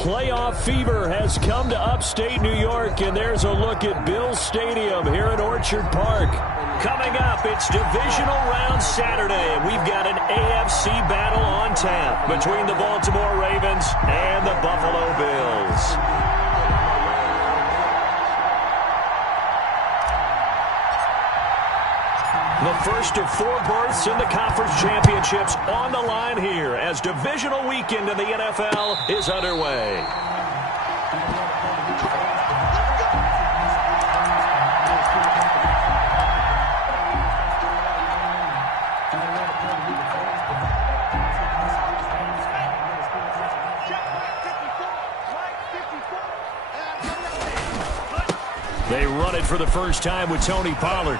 playoff fever has come to upstate New York, and there's a look at Bills Stadium here at Orchard Park. Coming up, it's Divisional Round Saturday, and we've got an AFC battle on tap between the Baltimore Ravens and the Buffalo Bills. The first of 4 berths in the conference championships on the line here as divisional weekend in the NFL is underway. They run it for the first time with Tony Pollard.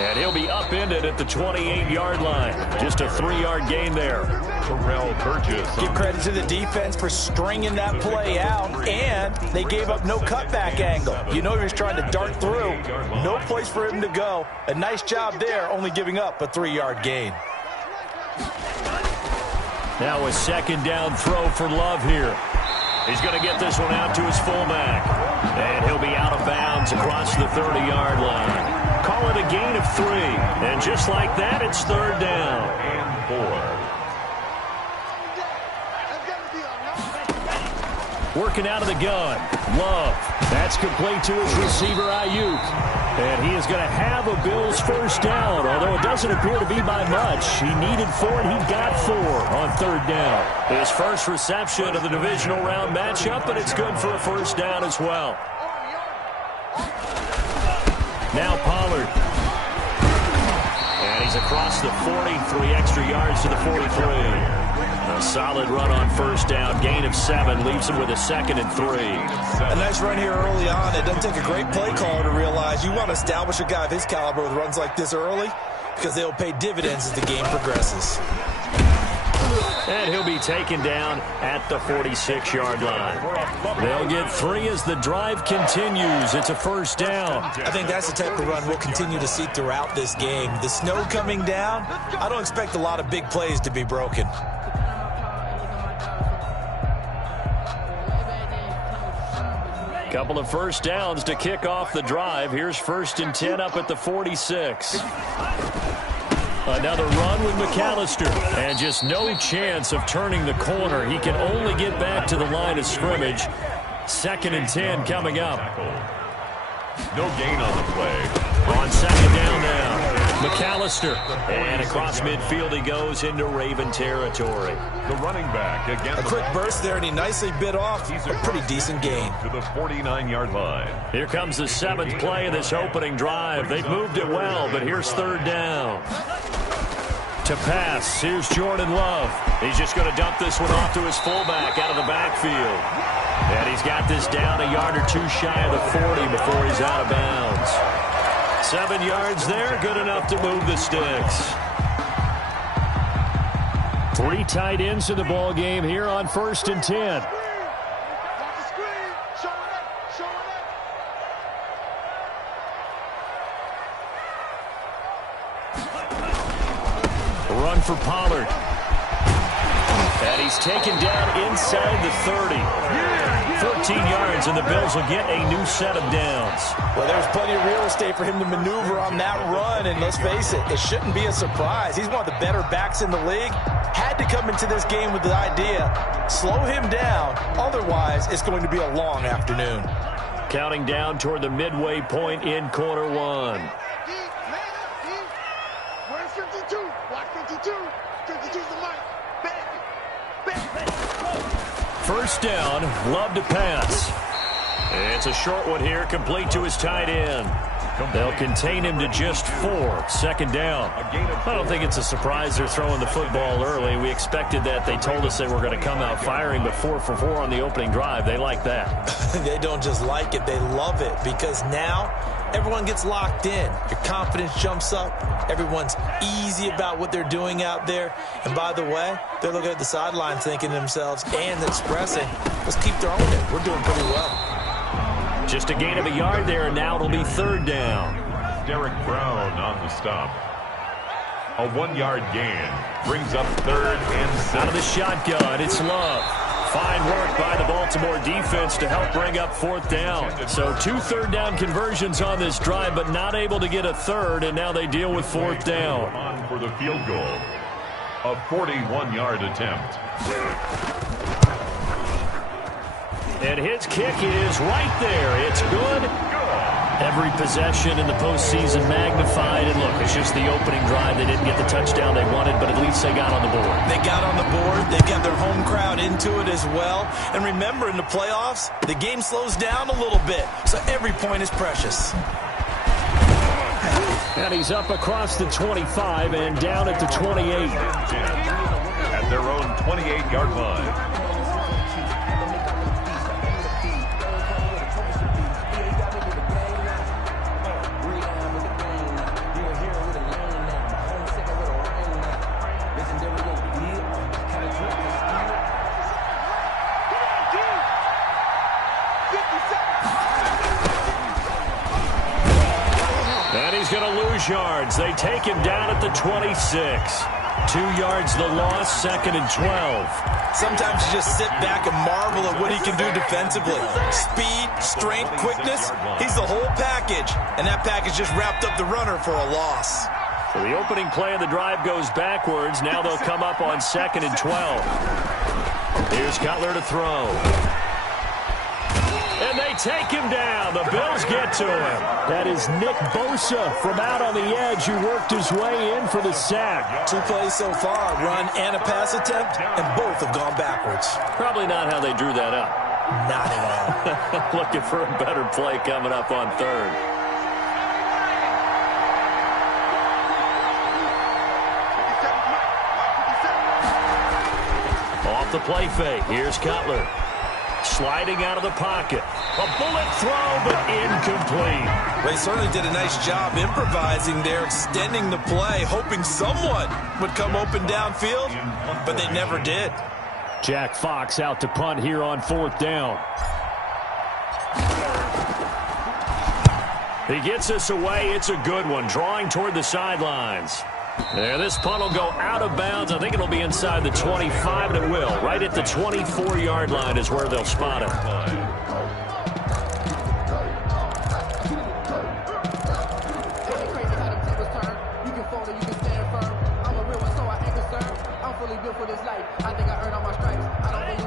And he'll be upended at the 28-yard line. Just a 3-yard gain there. Terrell Burgess. Give credit to the defense for stringing that play out, and they gave up no cutback angle. You know he was trying to dart through. No place for him to go. A nice job there, only giving up a 3-yard gain. Now a second down throw for Love here. He's going to get this one out to his fullback. And he'll be out of bounds across the 30-yard line. Call it a gain of 3. And just like that, it's 3rd down. And 4. Working out of the gun. Love. That's complete to his receiver, Ayuk. And he is going to have a Bills first down, although it doesn't appear to be by much. He needed 4, and he got 4 on 3rd down. His first reception of the divisional round matchup, and it's good for a first down as well. Now Pollard. And he's across the 40, 3 extra yards to the 43. A solid run on first down. Gain of 7 leaves him with a 2nd and 3. A nice run here early on. It doesn't take a great play caller to realize you want to establish a guy of his caliber with runs like this early because they'll pay dividends as the game progresses. And he'll be taken down at the 46-yard line. They'll get 3 as the drive continues. It's a first down. I think that's the type of run we'll continue to see throughout this game. The snow coming down, I don't expect a lot of big plays to be broken. Couple of first downs to kick off the drive. Here's 1st and 10 up at the 46. Another run with McAllister. And just no chance of turning the corner. He can only get back to the line of scrimmage. 2nd and 10 coming up. No gain on the play. On 2nd down now. McAllister. And across midfield he goes into Raven territory. The running back against a quick burst there, and he nicely bit off. A pretty decent gain. To the 49-yard line. Here comes the 7th play of this opening drive. They've moved it well, but here's 3rd down. To pass, here's Jordan Love. He's just going to dump this one off to his fullback out of the backfield. And he's got this down a yard or 2 shy of the 40 before he's out of bounds. 7 yards there, good enough to move the sticks. 3 tight ends in the ball game here on 1st and 10. Run for Pollard. And he's taken down inside the 30. 14 yards, and the Bills will get a new set of downs. Well, there's plenty of real estate for him to maneuver on that run, and let's face it, it shouldn't be a surprise. He's one of the better backs in the league. Had to come into this game with the idea, slow him down, otherwise it's going to be a long afternoon. Counting down toward the midway point in quarter 1. Where's 52? Block 52. 52's the mic. First down, Love to pass. It's a short one here, complete to his tight end. They'll contain him to just 4. 2nd down. I don't think it's a surprise they're throwing the football early. We expected that. They told us they were going to come out firing, but 4 for 4 on the opening drive. They like that. They don't just like it, they love it, because now everyone gets locked in. Your confidence jumps up. Everyone's easy about what they're doing out there. And by the way, they're looking at the sideline thinking to themselves and expressing, let's keep throwing it. We're doing pretty well. Just a gain of a yard there, and now it'll be 3rd down. Derek Brown on the stop. A 1-yard gain brings up 3rd and 6. Out of the shotgun, it's Love. Fine work by the Baltimore defense to help bring up fourth down. So 2 third-down conversions on this drive, but not able to get a third, and now they deal with fourth down. On for the field goal. A 41-yard attempt. And his kick is right there. It's good. Every possession in the postseason magnified. And look, it's just the opening drive. They didn't get the touchdown they wanted, but at least they got on the board. They got on the board. They got their home crowd into it as well. And remember, in the playoffs, the game slows down a little bit. So every point is precious. And he's up across the 25 and down at the 28. At their own 28-yard line. Yards. They take him down at the 26. 2 yards the loss, 2nd and 12. Sometimes you just sit back and marvel at what he can do defensively. Speed, strength, quickness. He's the whole package. And that package just wrapped up the runner for a loss. So the opening play of the drive goes backwards. Now they'll come up on 2nd and 12. Here's Cutler to throw. And they take him down. The Bills get to him. That is Nick Bosa from out on the edge who worked his way in for the sack. 2 plays so far, run and a pass attempt, and both have gone backwards. Probably not how they drew that up. Not at all. Looking for a better play coming up on 3rd. Off the play fake. Here's Cutler. Sliding out of the pocket. A bullet throw, but incomplete. They certainly did a nice job improvising there, extending the play, hoping someone would come open downfield, but they never did. Jack Fox out to punt here on 4th down. He gets us away. It's a good one, drawing toward the sidelines. There, this punt will go out of bounds. I think it'll be inside the 25, and it will. Right at the 24-yard line is where they'll spot it.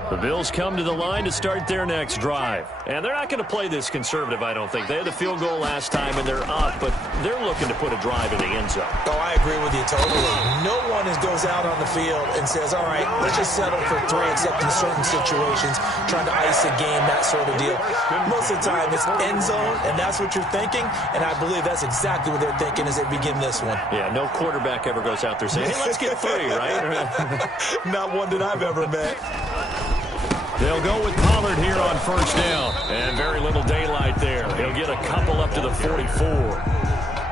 The Bills come to the line to start their next drive. And they're not going to play this conservative, I don't think. They had the field goal last time, and they're up, but they're looking to put a drive in the end zone. Oh, I agree with you totally. No one goes out on the field and says, all right, let's just settle for 3, except in certain situations, trying to ice a game, that sort of deal. Most of the time, it's end zone, and that's what you're thinking, and I believe that's exactly what they're thinking as they begin this one. Yeah, no quarterback ever goes out there saying, hey, let's get 3, right? Not one that I've ever met. They'll go with Pollard here on 1st down. And very little daylight there. He'll get a couple up to the 44.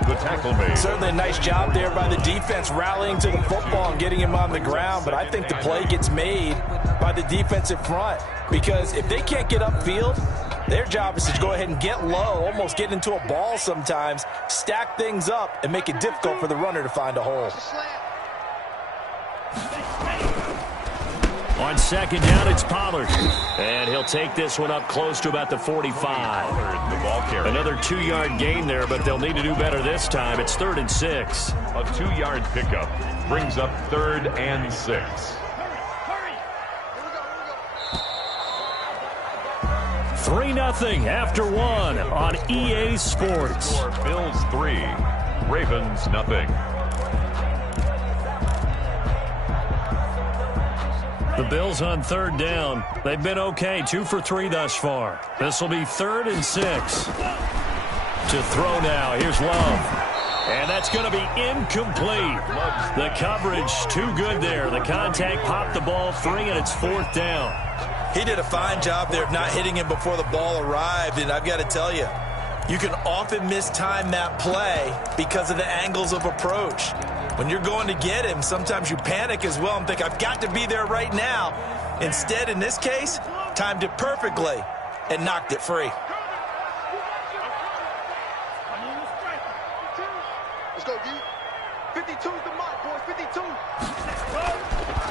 The tackle made. Certainly a nice job there by the defense rallying to the football and getting him on the ground. But I think the play gets made by the defensive front. Because if they can't get upfield, their job is to go ahead and get low, almost get into a ball sometimes, stack things up, and make it difficult for the runner to find a hole. On 2nd down, it's Pollard. And he'll take this one up close to about the 45. The ball carrier. Another 2-yard gain there, but they'll need to do better this time. It's 3rd and 6. A 2-yard pickup brings up 3rd and 6. 3-0 after 1 on EA Sports. Bills 3, Ravens nothing. The Bills on 3rd down. They've been okay, 2 for 3 thus far. This will be 3rd and 6. To throw now. Here's Love. And that's going to be incomplete. The coverage too good there. The contact popped the ball free, and it's 4th down. He did a fine job there of not hitting him before the ball arrived, and I've got to tell you, you can often mistime that play because of the angles of approach. When you're going to get him, sometimes you panic as well and think, I've got to be there right now. Instead, in this case, timed it perfectly and knocked it free. Let's go, D. 52's the mark, boys. 52.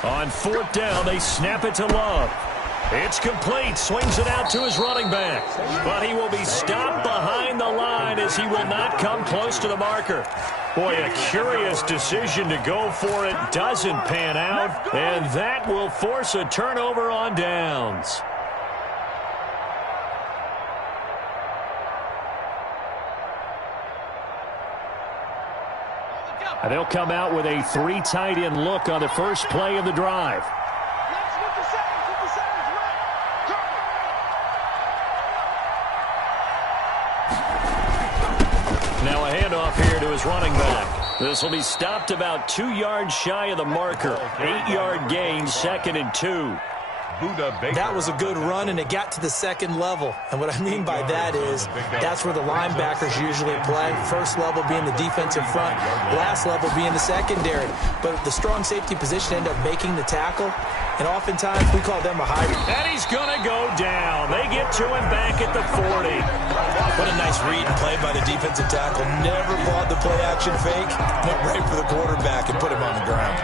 On 4th down, they snap it to Love. It's complete. Swings it out to his running back. But he will be stopped behind the line as he will not come close to the marker. Boy, a curious decision to go for it. Doesn't pan out. And that will force a turnover on downs. And they'll come out with a 3 tight end look on the first play of the drive. Now a handoff here to his running back. This will be stopped about 2 yards shy of the marker. 8-yard gain, 2nd and 2. That was a good run, and it got to the second level. And what I mean by that is that's where the linebackers usually play. First level being the defensive front, last level being the secondary. But the strong safety position ended up making the tackle, and oftentimes we call them a hybrid. And he's going to go down. They get to him back at the 40. What a nice read and play by the defensive tackle. Never bought the play-action fake. Went right for the quarterback and put him on the ground.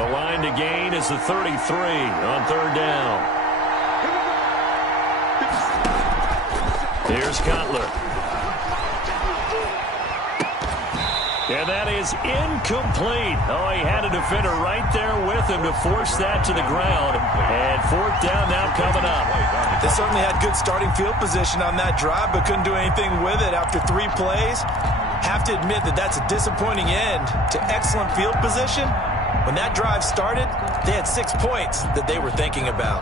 The line to gain is the 33 on 3rd down. Here's Cutler. And that is incomplete. Oh, he had a defender right there with him to force that to the ground. And 4th down now coming up. They certainly had good starting field position on that drive, but couldn't do anything with it after 3 plays. Have to admit that that's a disappointing end to excellent field position. When that drive started, they had 6 points that they were thinking about.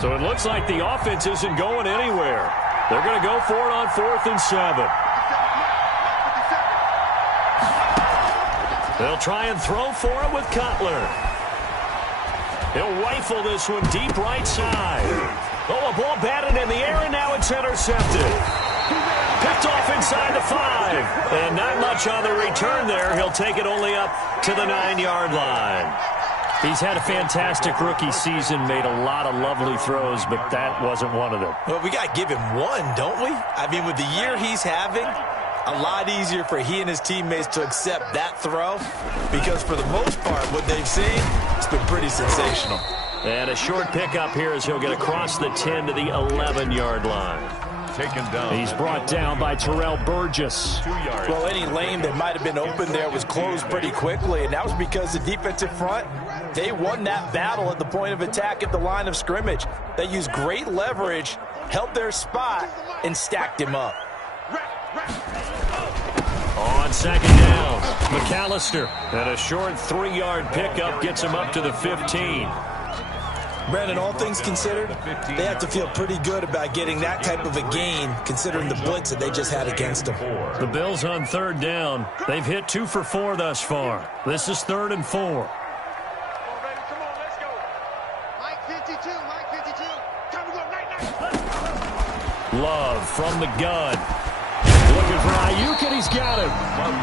So it looks like the offense isn't going anywhere. They're going to go for it on 4th and 7. They'll try and throw for it with Cutler. He'll rifle this one deep right side. Oh, a ball batted in the air, and now it's intercepted. Picked off inside the 5. And not much on the return there. He'll take it only up to the 9-yard line. He's had a fantastic rookie season, made a lot of lovely throws, but that wasn't one of them. Well, we got to give him one, don't we? I mean, with the year he's having, a lot easier for he and his teammates to accept that throw because for the most part, what they've seen, it's been pretty sensational. And a short pickup here as he'll get across the 10 to the 11-yard line. Taken down. He's brought down by Terrell Burgess. 2 yards. Well, any lane that might have been open there was closed pretty quickly, and that was because the defensive front, they won that battle at the point of attack at the line of scrimmage. They used great leverage, held their spot, and stacked him up. On 2nd down, McAllister. And a short 3-yard pickup gets him up to the 15. Brandon, all things considered, they have to feel pretty good about getting that type of a gain considering the blitz that they just had against them. The Bills on 3rd down. They've hit 2 for 4 thus far. This is 3rd and 4. Come on, let's go. Mike 52, Mike 52. Time to go, night. Love from the gun. Looking for Ayuk, and he's got him.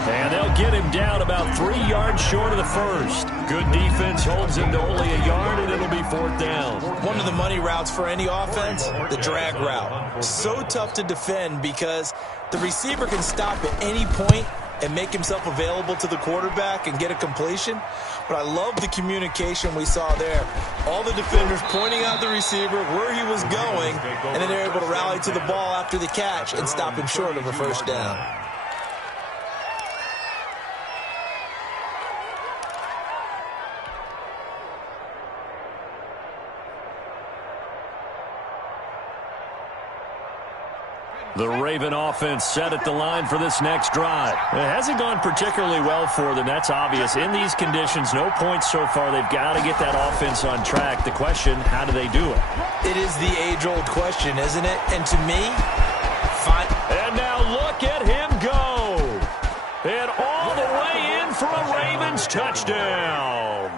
And they'll get him down about 3 yards short of the first. Good defense holds him to only a yard, and it'll be 4th down. One of the money routes for any offense, the drag route. So tough to defend because the receiver can stop at any point and make himself available to the quarterback and get a completion. But I love the communication we saw there. All the defenders pointing out the receiver, where he was going, and then they're able to rally to the ball after the catch and stop him short of a 1st down. The Raven offense set at the line for this next drive. It hasn't gone particularly well for them. That's obvious. In these conditions, no points so far. They've got to get that offense on track. The question, how do they do it? It is the age-old question, isn't it? And to me, fine. And now look at him go. And all the way in for a Ravens touchdown.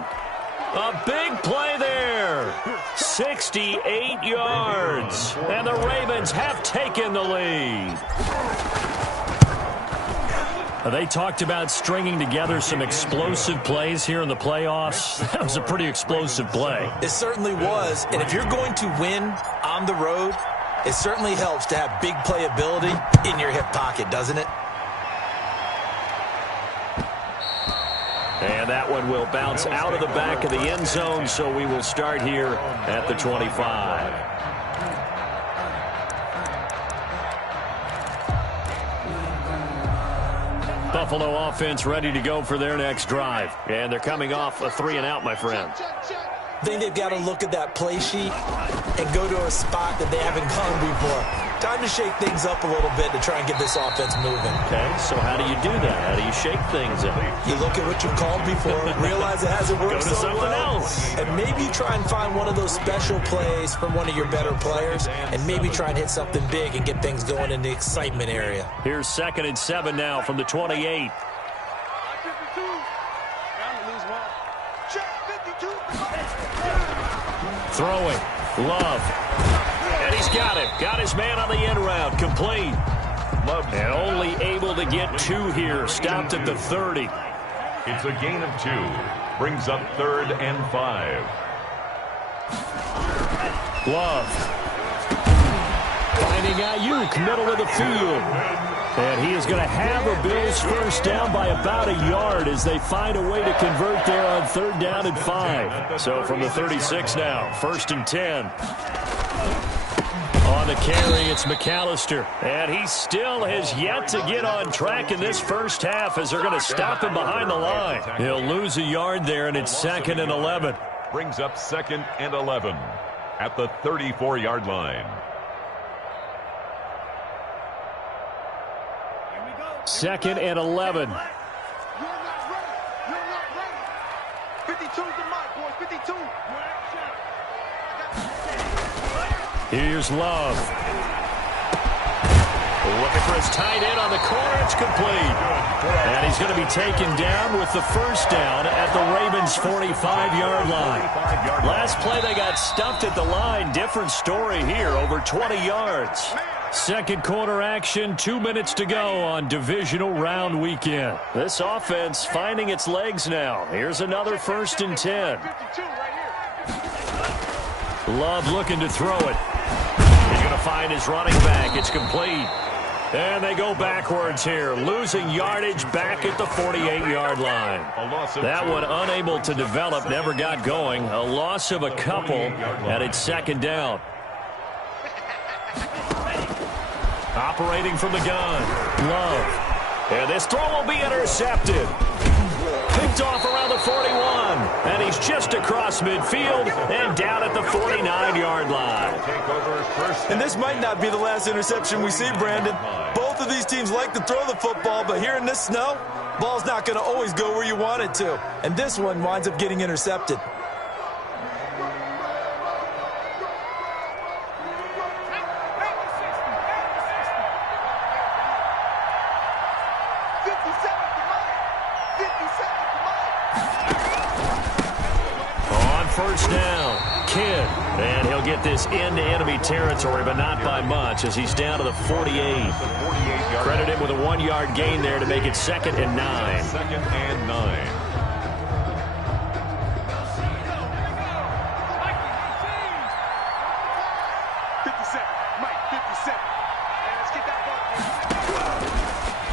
A big play there. 68 yards. And the Ravens have taken the lead. They talked about stringing together some explosive plays here in the playoffs. That was a pretty explosive play. It certainly was. And if you're going to win on the road, it certainly helps to have big playability in your hip pocket, doesn't it? one will bounce out of the back of the end zone, so we will start here at the 25. Buffalo offense ready to go for their next drive. And they're coming off a 3-and-out, my friend. I think they've got to look at that play sheet and go to a spot that they haven't gone before. Time to shake things up a little bit to try and get this offense moving. Okay, so how do you do that? How do you shake things up? You look at what you've called before, realize it hasn't worked Go to so something well, else. and maybe try and find one of those special plays from one of your better players, and maybe try and hit something big and get things going in the excitement area. Here's 2nd and 7 now from the 28. Throwing. Love. And he's got it. Got his man on the end route. Complete. And only able to get 2 here. Stopped at the 30. It's a gain of 2. Brings up 3rd and 5. Love. Finding Ayuk, middle of the field. And he is going to have a Bills first down by about a yard as they find a way to convert there on 3rd down and 5. So from the 36 now, 1st and 10. On the carry, it's McAllister. And he still has yet to get on track in this first half as they're going to stop him behind the line. He'll lose a yard there, and it's 2nd and 11. Brings up 2nd and 11 at the 34-yard line. 2nd and 11. You're not ready. You're not ready. 52's the mark, boys. 52. Here's Love. Looking for his tight end on the corner. It's complete. And he's going to be taken down with the first down at the Ravens' 45-yard line. Last play, they got stuffed at the line. Different story here, over 20 yards. Second quarter action, 2 minutes to go on divisional round weekend. This offense finding its legs now. Here's another 1st and 10. Love looking to throw it. He's going to find his running back. It's complete. And they go backwards here, losing yardage back at the 48-yard line. That one unable to develop, never got going. A loss of a couple, and it's 2nd down. Operating from the gun, Love. And this throw will be intercepted. Picked off around the 41. And he's just across midfield and down at the 49-yard line. And this might not be the last interception we see, Brandon. Both of these teams like to throw the football, but here in this snow, ball's not going to always go where you want it to. And this one winds up getting intercepted. First down, Kidd. And he'll get this into enemy territory, but not by much as he's down to the 48. Credit him with a 1-yard gain there to make it 2nd and 9. 2nd and 9.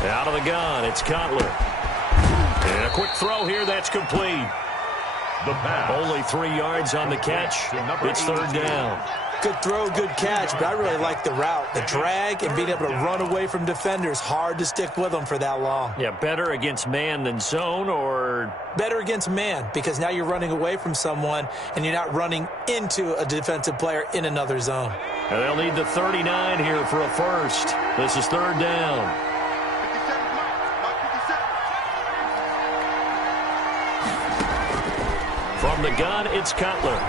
Out of the gun, it's Cutler. And a quick throw here, that's complete. The pass. Only 3 yards on the catch. It's 3rd down. Good throw, good catch, but I really like the route. The drag and being able to run away from defenders. Hard to stick with them for that long. Yeah, better against man than zone, or? Better against man, because now you're running away from someone and you're not running into a defensive player in another zone. And they'll need the 39 here for a first. This is 3rd down. From the gun, it's Cutler.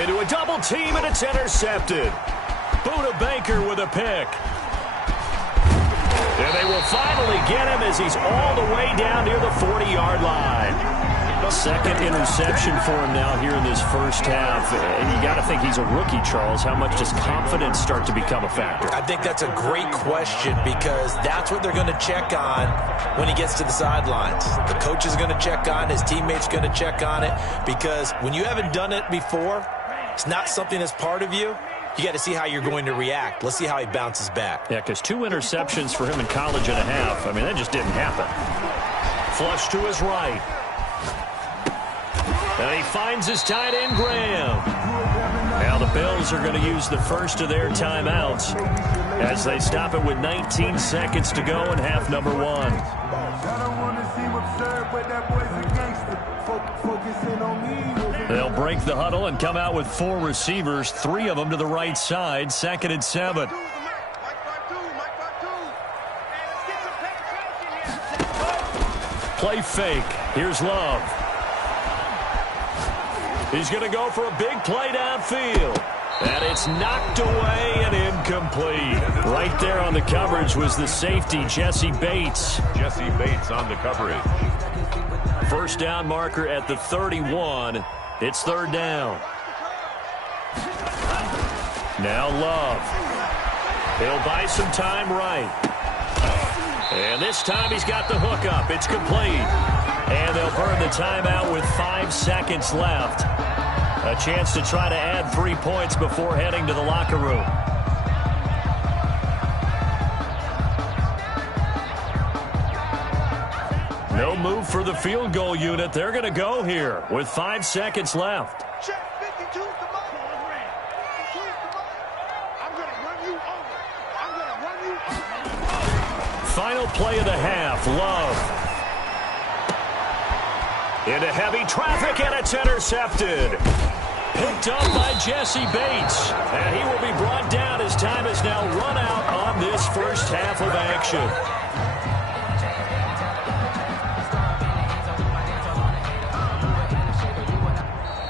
Into a double team, and it's intercepted. Buda Baker with a pick. And they will finally get him as he's all the way down near the 40-yard line. Second interception for him now here in this first half. And you got to think he's a rookie, Charles. How much does confidence start to become a factor? I think that's a great question because that's what they're going to check on when he gets to the sidelines. The coach is going to check on, his teammates going to check on it, because when you haven't done it before, it's not something that's part of you. You got to see how you're going to react. Let's see how he bounces back. Yeah, because 2 interceptions for him in college and a half, I mean, that just didn't happen. Flush to his right. And he finds his tight end, Graham. Now the Bills are going to use the first of their timeouts as they stop it with 19 seconds to go in half number 1. They'll break the huddle and come out with 4 receivers, 3 of them to the right side, 2nd and 7. Play fake. Here's Love. He's going to go for a big play downfield. And it's knocked away and incomplete. Right there on the coverage was the safety, Jesse Bates. Jesse Bates on the coverage. First down marker at the 31. It's 3rd down. Now Love. He'll buy some time right. And this time he's got the hook up. It's complete. And they'll burn the timeout with 5 seconds left. A chance to try to add 3 points before heading to the locker room. No move for the field goal unit. They're going to go here with 5 seconds left. Check 52's the ball. 52's the ball. I'm going to run you over. I'm going to run you over. Final play of the half. Love. Into heavy traffic, and it's intercepted. Picked up by Jesse Bates. And he will be brought down as time has now run out on this first half of action.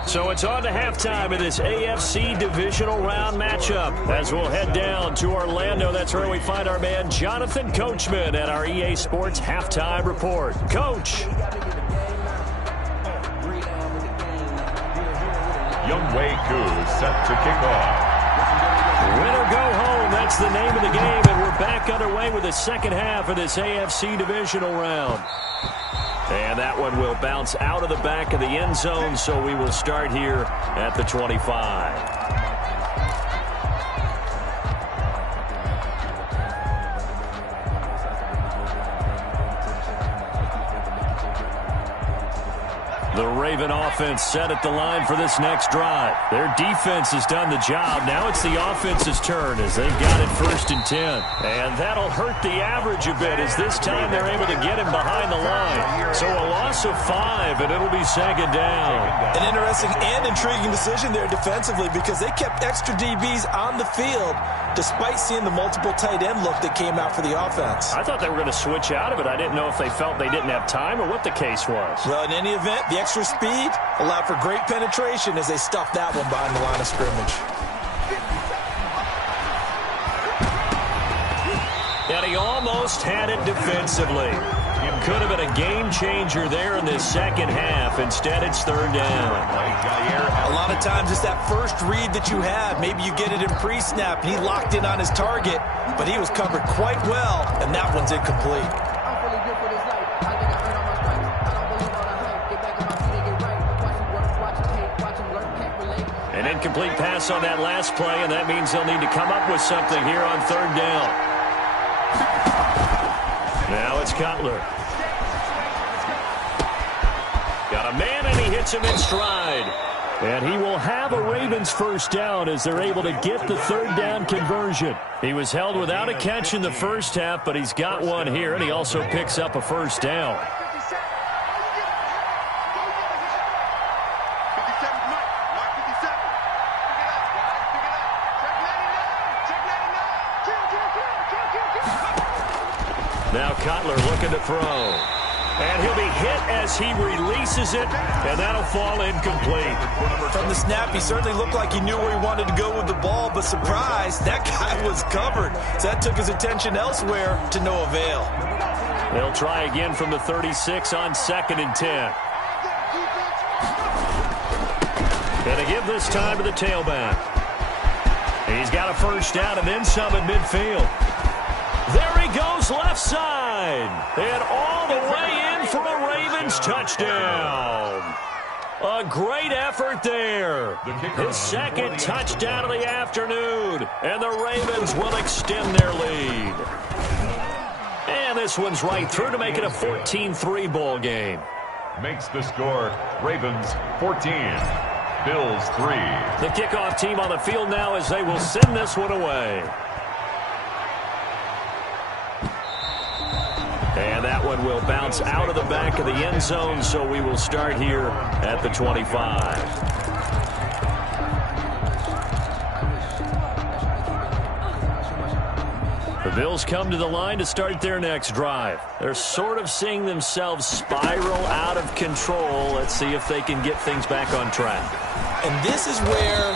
So it's on to halftime in this AFC divisional round matchup. As we'll head down to Orlando, that's where we find our man Jonathan Coachman at our EA Sports Halftime Report. Coach. Younghoe Koo set to kick off. Win or go home, that's the name of the game, and we're back underway with the second half of this AFC divisional round. And that one will bounce out of the back of the end zone, so we will start here at the 25. The Raven offense set at the line for this next drive. Their defense has done the job. Now it's the offense's turn as they've got it 1st and 10. And that'll hurt the average a bit as this time they're able to get him behind the line. So a loss of 5, and it'll be 2nd down. An interesting and intriguing decision there defensively because they kept extra DBs on the field despite seeing the multiple tight end look that came out for the offense. I thought they were going to switch out of it. I didn't know if they felt they didn't have time or what the case was. Well, in any event, the extra speed allowed for great penetration as they stuffed that one behind the line of scrimmage. And he almost had it defensively. Could have been a game changer there in this second half. Instead, it's 3rd down. A lot of times it's that first read that you have. Maybe you get it in pre-snap. He locked in on his target, but he was covered quite well, and that one's incomplete. An incomplete pass on that last play, and that means they'll need to come up with something here on 3rd down. Now it's Cutler. Got a man, and he hits him in stride. And he will have a Ravens first down as they're able to get the 3rd down conversion. He was held without a catch in the first half, but he's got one here, and he also picks up a first down. Now Cutler looking to throw. And he'll be hit as he releases it, and that'll fall incomplete. From the snap, he certainly looked like he knew where he wanted to go with the ball, but surprise, that guy was covered. So that took his attention elsewhere to no avail. They'll try again from the 36 on 2nd and 10. Gonna give this time to the tailback. He's got a first down and then some at midfield. There he goes left side. And all the way in for a Ravens touchdown. A great effort there. His 2nd touchdown of the afternoon. And the Ravens will extend their lead. And this this one's right through to make it a 14-3 ball game. Makes the score Ravens 14, Bills 3. The kickoff team on the field now as they will send this one away. And that one will bounce out of the back of the end zone, so we will start here at the 25. The Bills come to the line to start their next drive. They're sort of seeing themselves spiral out of control. Let's see if they can get things back on track. And this is where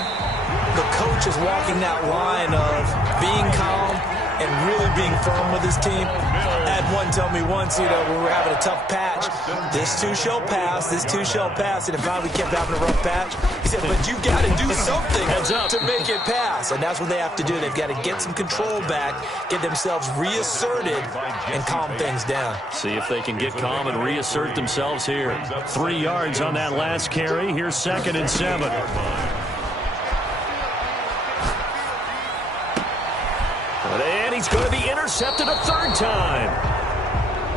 the coach is walking that line of being calm and really being firm with his team. I had one tell me once, when we were having a tough patch, this too shall pass, this too shall pass. And if we kept having a rough patch, he said, but you got to do something to make it pass. And that's what they have to do. They've got to get some control back, get themselves reasserted, and calm things down. See if they can get calm and reassert themselves here. 3 yards on that last carry. Here's 2nd and 7. And he's going to be intercepted a 3rd time.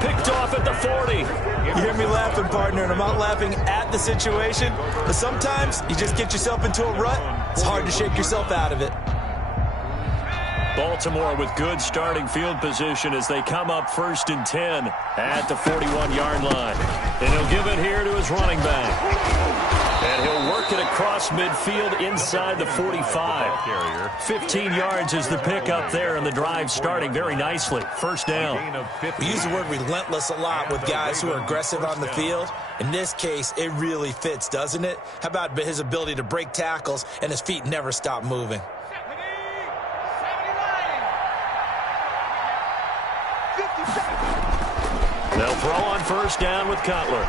Picked off at the 40. You hear me laughing, partner, and I'm not laughing at the situation, but sometimes you just get yourself into a rut. It's hard to shake yourself out of it. Baltimore with good starting field position as they come up 1st and 10 at the 41-yard line. And he'll give it here to his running back. And he'll work it across midfield inside the 45. 15 yards is the pickup there, and the drive starting very nicely. 1st down. We use the word relentless a lot with guys who are aggressive on the field. In this case, it really fits, doesn't it? How about his ability to break tackles and his feet never stop moving? They'll throw on 1st down with Cutler.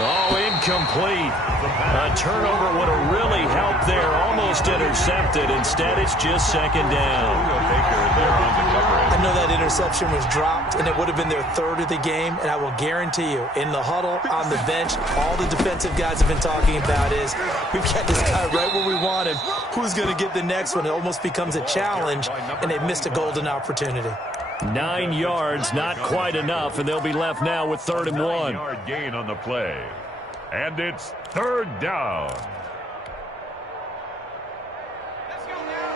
Oh, incomplete. A turnover would have really helped there. Almost intercepted. Instead, it's just 2nd down. I know that interception was dropped, and it would have been their 3rd of the game. And I will guarantee you, in the huddle, on the bench, all the defensive guys have been talking about is, we've got this guy right where we want him. Who's going to get the next one? It almost becomes a challenge, and they've missed a golden opportunity. 9 yards, not quite enough, and they'll be left now with 3rd and 1. 9-yard gain on the play. And it's 3rd down. Let's go now.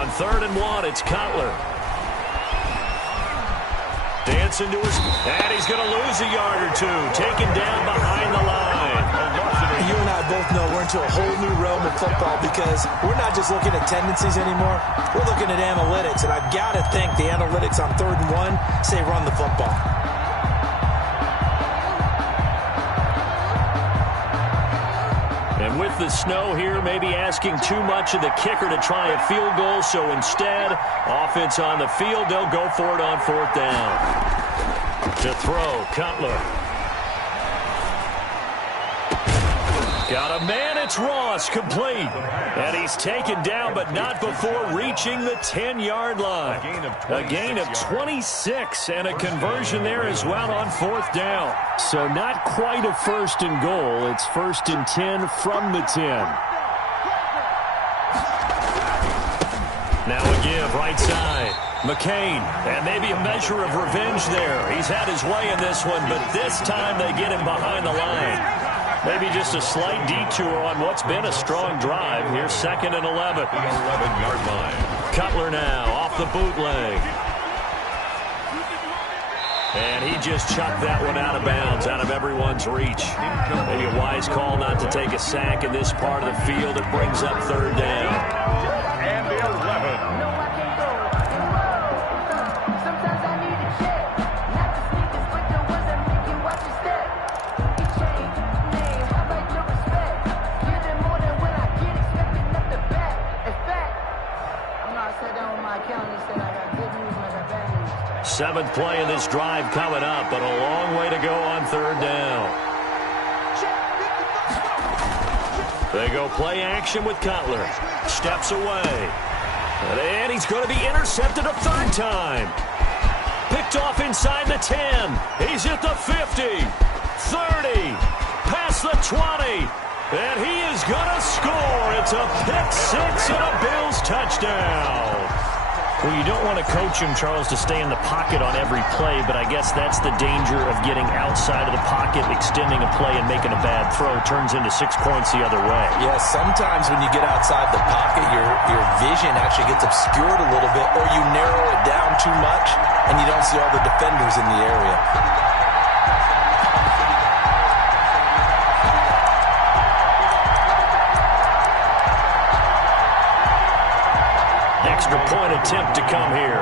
On 3rd and 1, it's Cutler. Dancing to his, and he's going to lose a yard or 2. Taken down behind the line. You and I both know we're into a whole new realm of football because we're not just looking at tendencies anymore. We're looking at analytics, and I've got to think the analytics on 3rd and 1 say run the football. And with the snow here, maybe asking too much of the kicker to try a field goal, so instead, offense on the field, they'll go for it on 4th down. To throw, Cutler. Got a man, it's Ross, complete. And he's taken down, but not before reaching the 10-yard line. A gain of 26, and a conversion there as well on 4th down. So not quite a 1st and goal. It's 1st and 10 from the 10. Now a give, right side. McCain, and maybe a measure of revenge there. He's had his way in this one, but this time they get him behind the line. Maybe just a slight detour on what's been a strong drive. Here's 2nd and 11. 11-yard line. Cutler now off the bootleg. And he just chucked that one out of bounds, out of everyone's reach. Maybe a wise call not to take a sack in this part of the field. It brings up 3rd down. And the 11. Seventh play of this drive coming up, but a long way to go on 3rd down. They go play action with Cutler. Steps away. And he's going to be intercepted a 3rd time. Picked off inside the 10. He's at the 50. 30, past the 20, and he is going to score. It's a pick-6 and a Bills touchdown. Well, you don't want to coach him, Charles, to stay in the pocket on every play, but I guess that's the danger of getting outside of the pocket, extending a play, and making a bad throw. Turns into 6 points the other way. Yeah, sometimes when you get outside the pocket, your vision actually gets obscured a little bit, or you narrow it down too much, and you don't see all the defenders in the area. Extra point attempt to come here.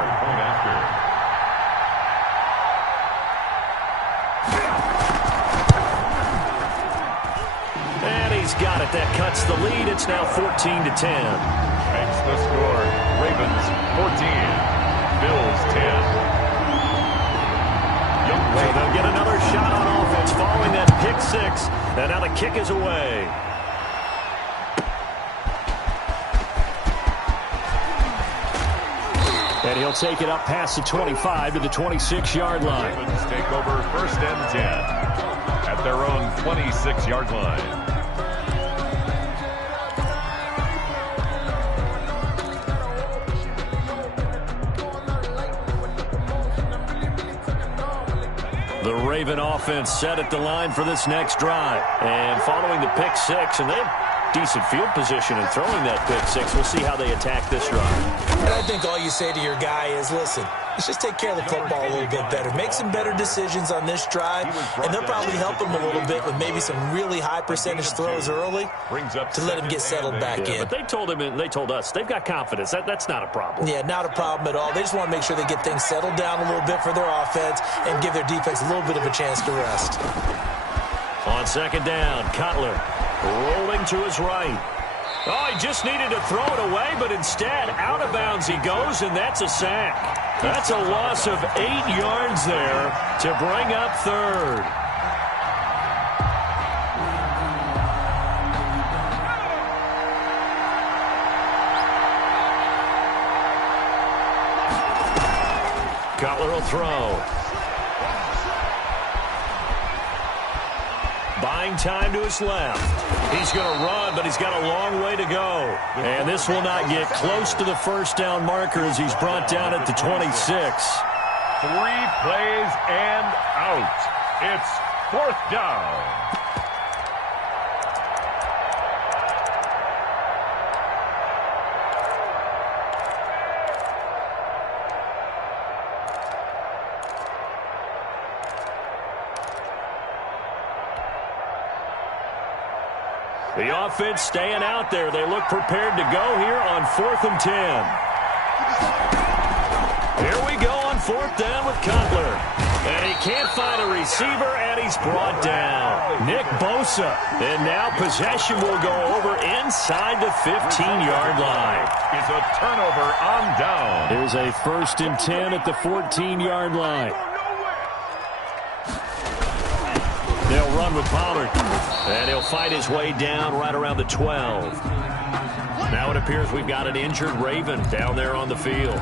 And he's got it. That cuts the lead. It's now 14-10. Makes the score. Ravens 14, Bills 10. So they'll get another shot on offense following that pick-6. And now the kick is away. And he'll take it up past the 25 to the 26-yard line. Ravens take over 1st and 10 at their own 26-yard line. The Raven offense set at the line for this next drive. And following the pick-6, and they have decent field position in throwing that pick-6. We'll see how they attack this drive. And I think all you say to your guy is, listen, let's just take care of the football a little bit better. Make some better decisions on this drive, and they'll probably help him a little bit with maybe some really high percentage throws early to let him get settled back in. But they told him, and they told us, they've got confidence. That's not a problem. Yeah, not a problem at all. They just want to make sure they get things settled down a little bit for their offense and give their defense a little bit of a chance to rest. On 2nd down, Cutler rolling to his right. Oh, he just needed to throw it away, but instead, out of bounds he goes, and that's a sack. That's a loss of 8 yards there to bring up 3rd. Cutler will throw. Buying time to his left. He's going to run, but he's got a long way to go. And this will not get close to the 1st down marker as he's brought down at the 26. 3 plays and out. It's 4th down. The offense staying out there. They look prepared to go here on 4th and 10. Here we go on 4th down with Cutler. And he can't find a receiver, and he's brought down. Nick Bosa. And now possession will go over inside the 15-yard line. It's a turnover on down. Here's a 1st and 10 at the 14-yard line. They'll run with Pollard. And he'll fight his way down right around the 12. Now it appears we've got an injured Raven down there on the field.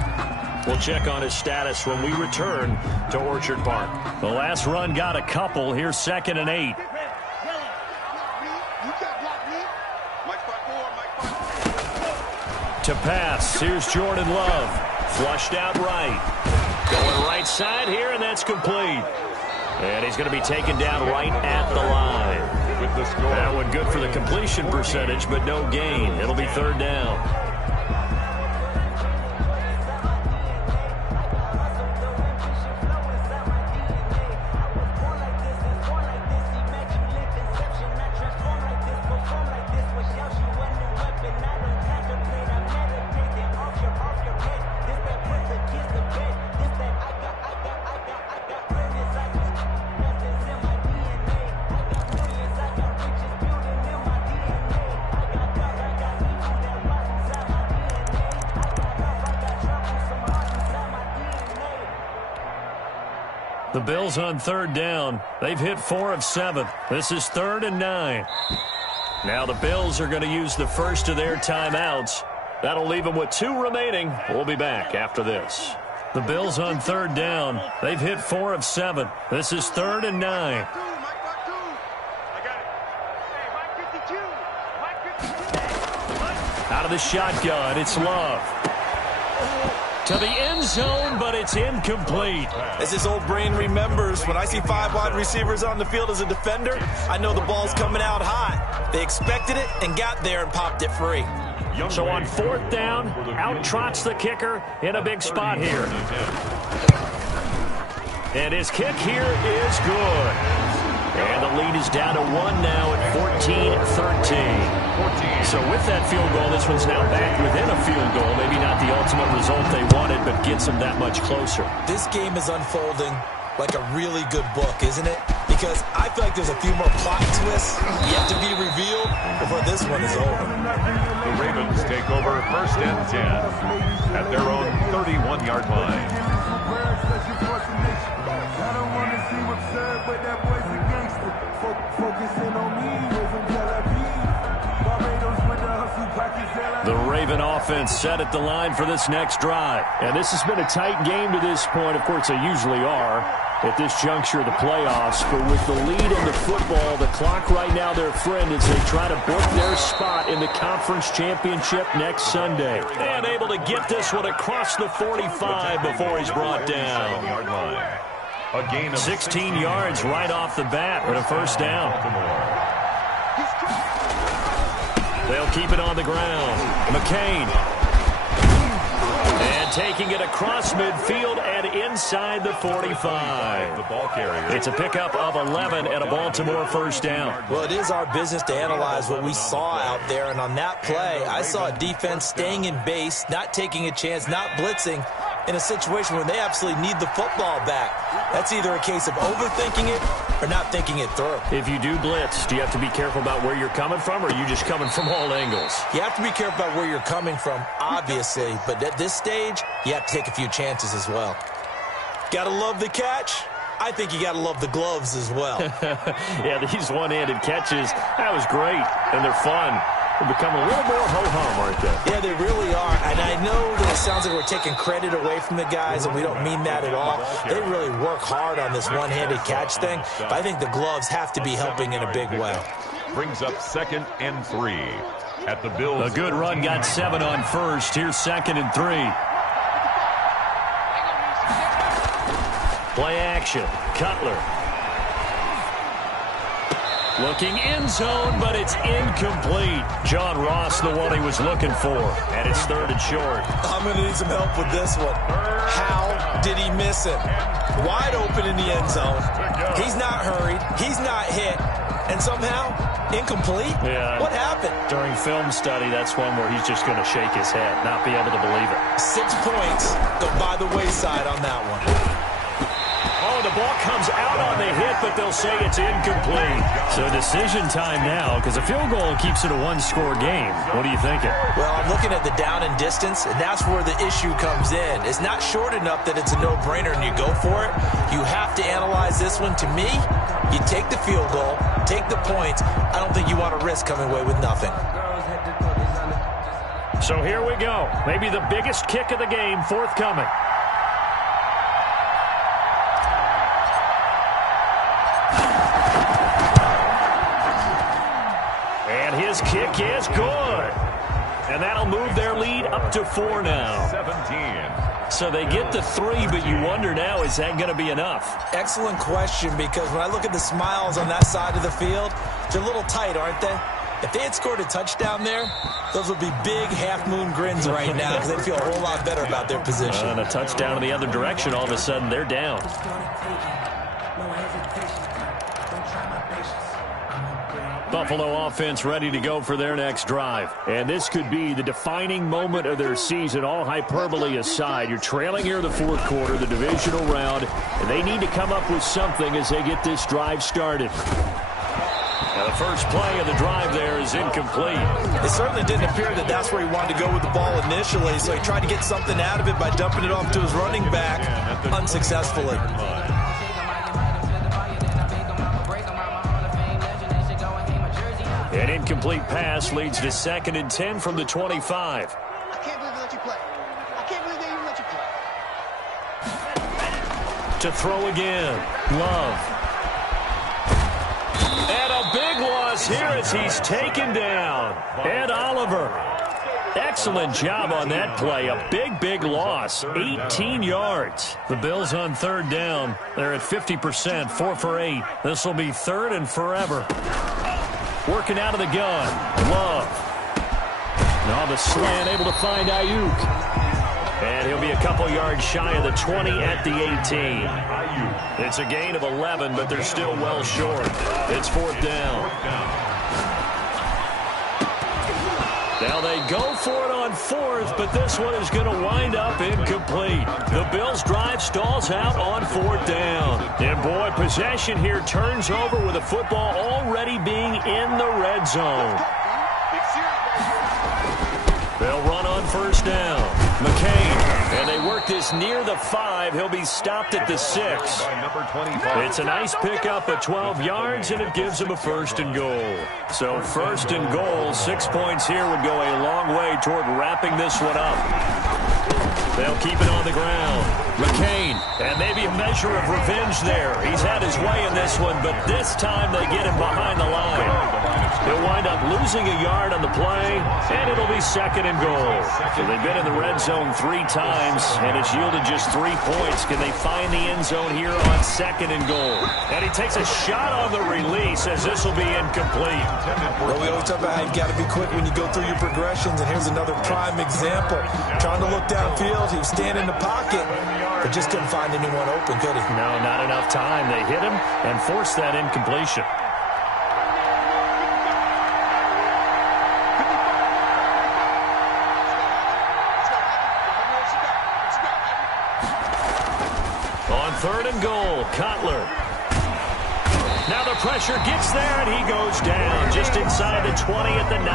We'll check on his status when we return to Orchard Park. The last run got a couple. Here's 2nd and 8. To pass. Here's Jordan Love. Flushed out right. Going right side here, and that's complete. And he's going to be taken down right at the line. With the score. That one good for the completion percentage, but no gain. It'll be 3rd down. The Bills on 3rd down. They've hit 4 of 7. This is 3rd and 9. Now the Bills are going to use the first of their timeouts. That'll leave them with 2 remaining. We'll be back after this. The Bills on 3rd down. They've hit 4 of 7. This is 3rd and 9. Out of the shotgun, it's Love. To the end zone, but it's incomplete. As his old brain remembers, when I see 5 wide receivers on the field as a defender, I know the ball's coming out high. They expected it and got there and popped it free. So on 4th down, out trots the kicker in a big spot here. And his kick here is good. And the lead is down to 1 now at 14-13. So with that field goal, this one's now back within a field goal. Maybe not the ultimate result they wanted, but gets them that much closer. This game is unfolding like a really good book, isn't it? Because I feel like there's a few more plot twists yet to be revealed before this one is over. The Ravens take over 1st and 10 at their own 31-yard line. The Raven offense set at the line for this next drive. And this has been a tight game to this point. Of course, they usually are at this juncture of the playoffs. But with the lead in the football, the clock right now their friend as they try to book their spot in the conference championship next Sunday. And able to get this one across the 45 before he's brought down. A gain of 16 yards right off the bat with a 1st down. They'll keep it on the ground. McCain. And taking it across midfield and inside the 45. The ball carrier. It's a pickup of 11 and a Baltimore 1st down. Well, it is our business to analyze what we saw out there. And on that play, I saw a defense staying in base, not taking a chance, not blitzing in a situation where they absolutely need the football back. That's either a case of overthinking it or not thinking it through. If you do blitz, do you have to be careful about where you're coming from, or are you just coming from all angles? You have to be careful about where you're coming from, obviously. But at this stage, you have to take a few chances as well. Gotta love the catch. I think you gotta love the gloves as well. Yeah, these one-handed catches, that was great, and they're fun. They become a little more ho-hum, aren't they? Yeah, they really are. And I know that it sounds like we're taking credit away from the guys, and we don't mean that at all. They really work hard on this one-handed catch thing, but I think the gloves have to be helping in a big way. Brings up 2nd and 3 at the Bills. A good run got 7 on 1st. Here's 2nd and 3. Play action. Cutler. Looking end zone, but it's incomplete. John Ross, the one he was looking for. And it's 3rd and short. I'm going to need some help with this one. How did he miss him? Wide open in the end zone. He's not hurried. He's not hit. And somehow, incomplete? Yeah. What happened? During film study, that's one where he's just going to shake his head, not be able to believe it. 6 points go by the wayside on that one. Oh, the ball comes out on the hit, but they'll say it's incomplete. So decision time now, because a field goal keeps it a 1-score game. What are you thinking? Well, I'm looking at the down and distance, and that's where the issue comes in. It's not short enough that it's a no-brainer and you go for it. You have to analyze this one. To me, you take the field goal, take the points. I don't think you want to risk coming away with nothing. So here we go. Maybe the biggest kick of the game forthcoming. His kick is good. And that'll move their lead up to 4 now. 17. So they get the 3, but you wonder now, is that going to be enough? Excellent question, because when I look at the smiles on that side of the field, they're a little tight, aren't they? If they had scored a touchdown there, those would be big half-moon grins right now because they'd feel a whole lot better about their position. And a touchdown in the other direction, all of a sudden they're down. Buffalo offense ready to go for their next drive. And this could be the defining moment of their season, all hyperbole aside. You're trailing here in the 4th quarter, the divisional round, and they need to come up with something as they get this drive started. Now the first play of the drive there is incomplete. It certainly didn't appear that that's where he wanted to go with the ball initially, so he tried to get something out of it by dumping it off to his running back unsuccessfully. An incomplete pass leads to 2nd and 10 from the 25. I can't believe they let you play. I can't believe they even let you play. To throw again. Love. And a big loss here as he's taken down. Ed Oliver. Excellent job on that play. A big loss. 18 yards. The Bills on third down. They're at 50%, 4 for 8. This will be third and forever. Working out of the gun. Love. Now the slant, able to find Ayuk. And he'll be a couple yards shy of the 20 at the 18. It's a gain of 11, but they're still well short. It's fourth down. Now they go for it on fourth, but this one is going to wind up incomplete. The Bills' drive stalls out on fourth down. And boy, possession here turns over with the football already being in the red zone. They'll run on first down. McCain, and they work this near the 5. He'll be stopped at the 6. It's a nice pickup at 12 yards, and it gives him a first and goal. So first and goal, 6 points here would go a long way toward wrapping this one up. They'll keep it on the ground. McCain, and maybe a measure of revenge there. He's had his way in this one, but this time they get him behind the line. He'll wind up losing a yard on the play, and it'll be second and goal. So they've been in the red zone 3 times, and it's yielded just 3 points. Can they find the end zone here on second and goal? And he takes a shot on the release as this will be incomplete. Well, we always talk about how you've got to be quick when you go through your progressions, and here's another prime example. Trying to look downfield, he was standing in the pocket, but just couldn't find anyone open, could he? No, not enough time. They hit him and forced that incompletion. On third and goal, Cutler. Now the pressure gets there, and he goes down just inside the 20 at the 19.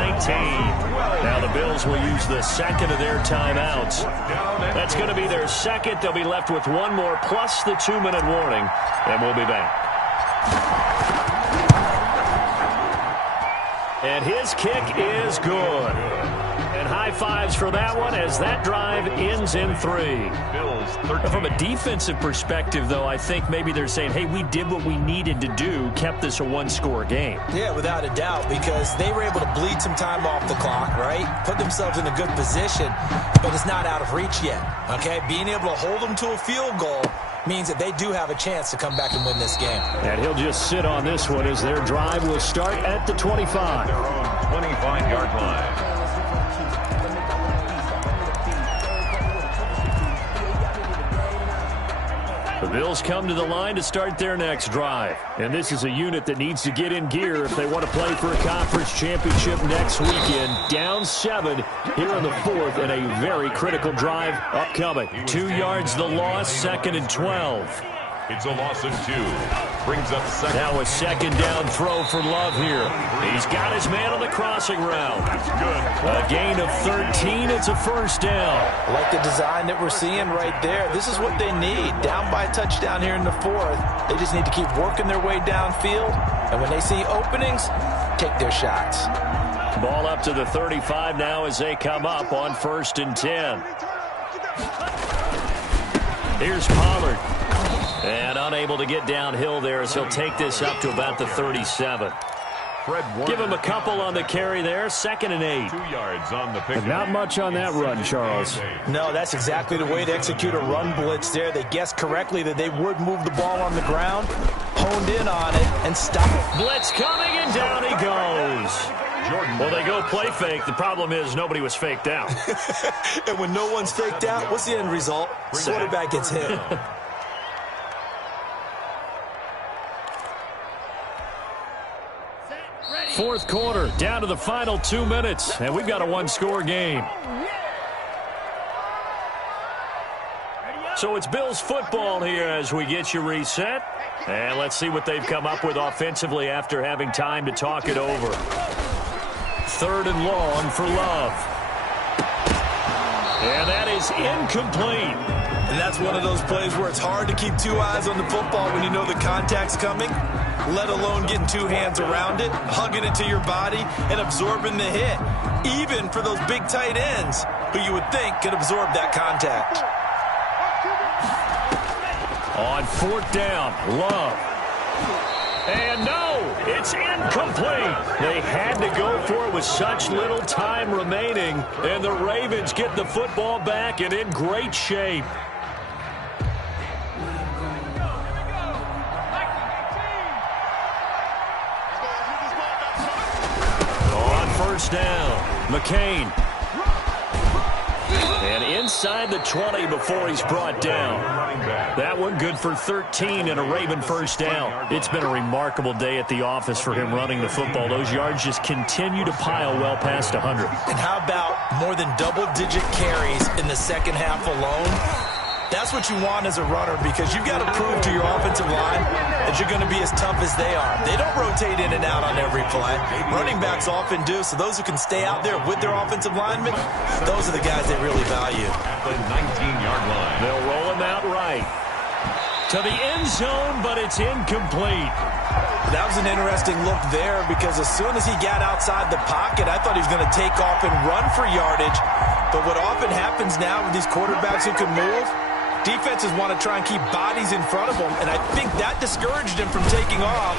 Now the Bills will use the second of their timeouts. That's going to be their second. They'll be left with one more plus the 2-minute warning, and we'll be back. And his kick is good. And high fives for that one as that drive ends in 3. From a defensive perspective, though, I think maybe they're saying, hey, we did what we needed to do, kept this a one-score game. Yeah, without a doubt, because they were able to bleed some time off the clock, right? Put themselves in a good position, but it's not out of reach yet, okay? Being able to hold them to a field goal means that they do have a chance to come back and win this game. And he'll just sit on this one as their drive will start at the 25. Their own 25-yard line. The Bills come to the line to start their next drive. And this is a unit that needs to get in gear if they want to play for a conference championship next weekend. Down 7 here in the 4th, and a very critical drive upcoming. 2 yards the loss, second and 12. It's a loss of 2. Brings up second. Now a second down throw for Love here. He's got his man on the crossing route. Good. A gain of 13. It's a first down. I like the design that we're seeing right there. This is what they need. Down by a touchdown here in the 4th. They just need to keep working their way downfield. And when they see openings, take their shots. Ball up to the 35 now as they come up on first and 10. Here's Pollard. And unable to get downhill there as he'll take this up to about the 37. Give him a couple on the carry there. Second and 8. 2 yards on the pick. But not much on that run, Charles. No, that's exactly the way to execute a run blitz there. They guessed correctly that they would move the ball on the ground, honed in on it, and stopped it. Blitz coming, and down he goes. Well, they go play fake. The problem is nobody was faked out. And when no one's faked out, what's the end result? Quarterback gets hit. Fourth quarter, down to the final 2 minutes, and we've got a one-score game. So it's Bills football here as we get you reset. And let's see what they've come up with offensively after having time to talk it over. Third and long for Love. And that is incomplete. And that's one of those plays where it's hard to keep 2 eyes on the football when you know the contact's coming, let alone getting 2 hands around it, hugging it to your body, and absorbing the hit, even for those big tight ends who you would think could absorb that contact. On fourth down, Love. And no, it's incomplete. They had to go for it with such little time remaining, and the Ravens get the football back and in great shape. On first down, McCain. And inside the 20 before he's brought down. That one good for 13 and a Raven first down. It's been a remarkable day at the office for him running the football. Those yards just continue to pile well past 100. And how about more than double-digit carries in the second half alone? That's what you want as a runner, because you've got to prove to your offensive line that you're going to be as tough as they are. They don't rotate in and out on every play. Running backs often do, so those who can stay out there with their offensive linemen, those are the guys they really value. At the 19-yard line. They'll roll him out right to the end zone, but it's incomplete. That was an interesting look there, because as soon as he got outside the pocket, I thought he was going to take off and run for yardage. But what often happens now with these quarterbacks who can move, defenses want to try and keep bodies in front of them, and I think that discouraged him from taking off.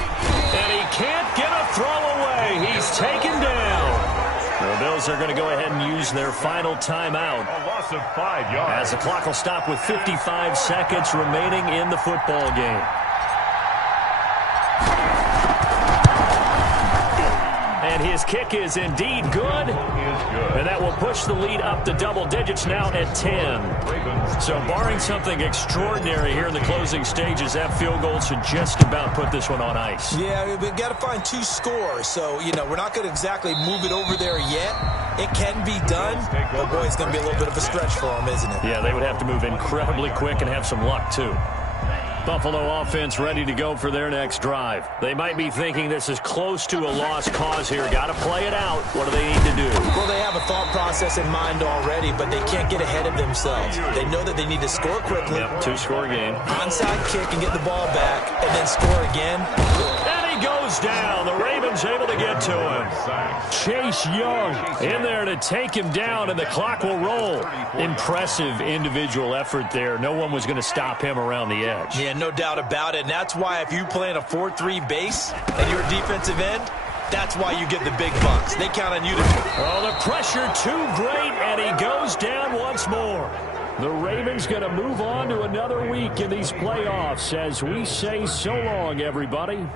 And he can't get a throw away. He's taken down. The Bills are going to go ahead and use their final timeout. A loss of 5 yards. As the clock will stop with 55 seconds remaining in the football game. And his kick is indeed good. And that will push the lead up to double digits now at 10. So barring something extraordinary here in the closing stages, that field goal should just about put this one on ice. Yeah, we've got to find 2 scores. So, we're not going to exactly move it over there yet. It can be done. But, boy, it's going to be a little bit of a stretch for them, isn't it? Yeah, they would have to move incredibly quick and have some luck, too. Buffalo offense ready to go for their next drive. They might be thinking this is close to a lost cause here. Got to play it out. What do they need to do? Well, they have a thought process in mind already, but they can't get ahead of themselves. They know that they need to score quickly. Yep, 2-score game. Onside kick and get the ball back, and then score again. And he goes down. The Ravens able to get to him. Chase Young in there to take him down, and the clock will roll. Impressive individual effort there. No one was going to stop him around the edge. Yeah, no doubt about it. And that's why if you play in a 4-3 base and you're a defensive end, that's why you get the big bucks. They count on you to... Oh, the pressure too great, and he goes down once more. The Ravens going to move on to another week in these playoffs as we say so long, everybody.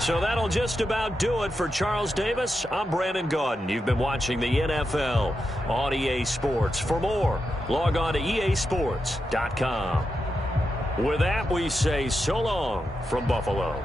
So that'll just about do it for Charles Davis. I'm Brandon Gaudin. You've been watching the NFL on EA Sports. For more, log on to easports.com. With that, we say so long from Buffalo.